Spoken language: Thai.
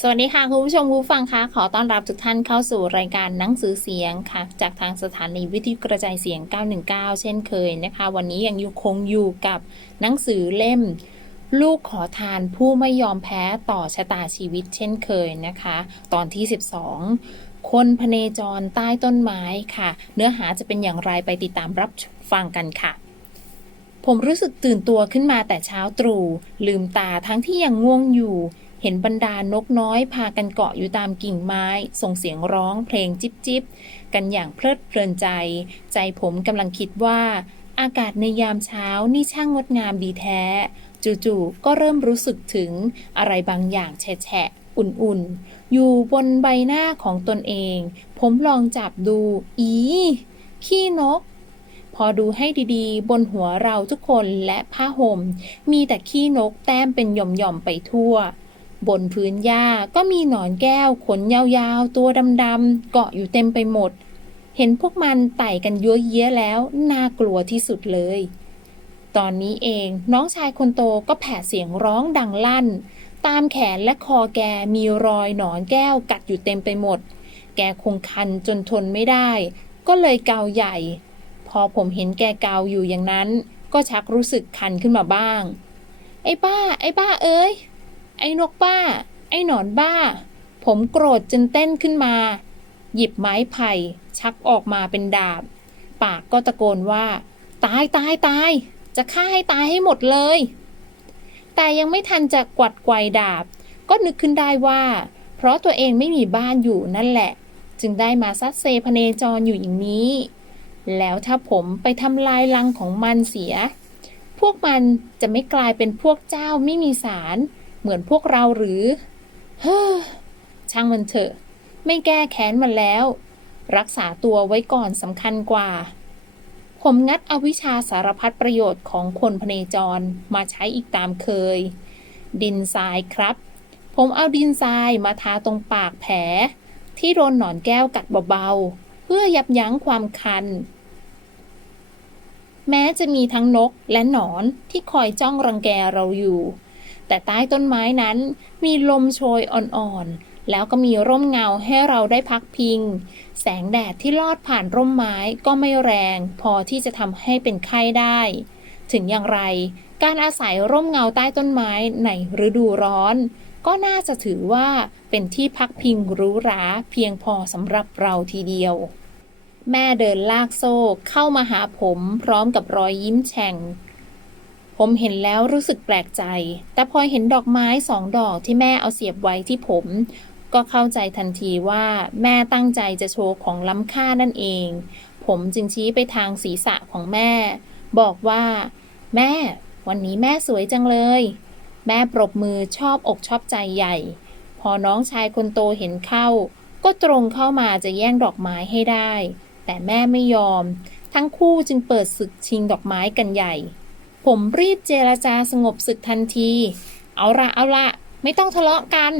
สวัสดีค่ะ คุณผู้ชมผู้ฟังคะขอต้อนรับทุกท่านเข้าสู่รายการหนังสือเสียงค่ะ จากทางสถานีวิทยุกระจายเสียง 919 เช่นเคยนะคะ วันนี้ยังอยู่คงอยู่กับหนังสือเล่ม ลูกขอทานผู้ไม่ยอมแพ้ต่อชะตาชีวิตเช่นเคยนะคะ ตอนที่ 12 คนพเนจรใต้ต้นไม้ค่ะ เนื้อหาจะเป็นอย่างไรไปติดตามรับฟังกันค่ะผมรู้สึกตื่นตัวขึ้นมาแต่เช้าตรู่ลืมตาทั้งที่ยังง่วงอยู่ เห็นบรรดานกน้อยพากันเกาะอยู่ตามกิ่งไม้ ส่งเสียงร้องเพลงจิบจิบกันอย่างเพลิดเพลินใจ ใจผมกำลังคิดว่า อากาศในยามเช้านี่ช่างงดงามดีแท้ จู่ๆก็เริ่มรู้สึกถึงอะไรบางอย่างแฉะอุ่นๆ อยู่บนใบหน้าของตนเอง ผมลองจับดู อี ขี้นก พอดูให้ดีๆ บนหัวเราทุกคนและผ้าห่ม มีแต่ขี้นกแต้มเป็นหย่อมๆ ไปทั่ว บนพื้นหญ้าก็มีหนอนแก้วขนยาวๆ ตัวดำๆเกาะอยู่เต็มไปหมด เห็นพวกมันไต่กันยั่วเย้ยแล้ว น่ากลัวที่สุดเลย ตอนนี้เองน้องชายคนโตก็แผดเสียงร้องดังลั่น ตามแขนและคอแกมีรอยหนอนแก้วกัดอยู่เต็มไปหมด แกคงคันจนทนไม่ได้ ก็เลยเกาใหญ่ พอผมเห็นแกเกาอยู่อย่างนั้น ก็ชักรู้สึกคันขึ้นมาบ้าง ไอ้บ้า ไอ้บ้าเอ้ย ไอ้นกบ้า ไอ้หนอนบ้า ผมโกรธจนเต้นขึ้นมา หยิบไม้ไผ่ชักออกมาเป็นดาบ ปากก็ตะโกนว่า ตายตายตาย จะฆ่าให้ตายให้หมดเลย แต่ยังไม่ทันจะกวัดไกวดาบ ก็นึกขึ้นได้ว่า เพราะตัวเองไม่มีบ้านอยู่นั่นแหละ จึงได้มาซัดเซพเนจรอยู่อย่างนี้ แล้วถ้าผมไปทำลายรังของมันเสีย พวกมันจะไม่กลายเป็นพวกเจ้าไม่มีสาร เหมือนพวกเราหรือเฮ้อช่างมันเถอะ ไม่แก้แค้นมันแล้ว รักษาตัวไว้ก่อนสำคัญกว่า ผมงัดอวิชาสารพัดประโยชน์ของคนพเนจรมาใช้อีกตามเคย ดินทรายครับ ผมเอาดินทรายมาทาตรงปากแผล ที่โดนหนอนแก้วกัดเบาๆ เพื่อยับยั้งความคันแม้จะมีทั้งนกและหนอนที่คอยจ้องรังแกเราอยู่ แต่ใต้ต้นไม้นั้นมีลมโชยอ่อนๆ แล้วก็มีร่มเงาให้เราได้พักพิง แสงแดดที่ลอดผ่านร่มไม้ก็ไม่แรง พอที่จะทำให้เป็นไข้ได้ ถึงอย่างไร การอาศัยร่มเงาใต้ต้นไม้ในฤดูร้อน ก็น่าจะถือว่าเป็นที่พักพิงหรูหราเพียงพอสำหรับเราทีเดียวแม่เดินลากโซ่เข้ามาหาผมพร้อมกับรอยยิ้มแฉ่ง ผมเห็นแล้วรู้สึกแปลกใจ แต่พอเห็นดอกไม้สองดอกที่แม่เอาเสียบไว้ที่ผม ก็เข้าใจทันทีว่าแม่ตั้งใจจะโชว์ของล้ำค่านั่นเอง ผมจึงชี้ไปทางศีรษะของแม่ บอกว่า แม่ วันนี้แม่สวยจังเลย แม่ปรบมือชอบอกชอบใจใหญ่ พอน้องชายคนโตเห็นเข้า ก็ตรงเข้ามาจะแย่งดอกไม้ให้ได้ แต่แม่ไม่ยอม ทั้งคู่จึงเปิดศึกชิงดอกไม้กันใหญ่ ผมรีบเจรจาสงบศึกทันที เอาละเอาละไม่ต้องทะเลาะกัน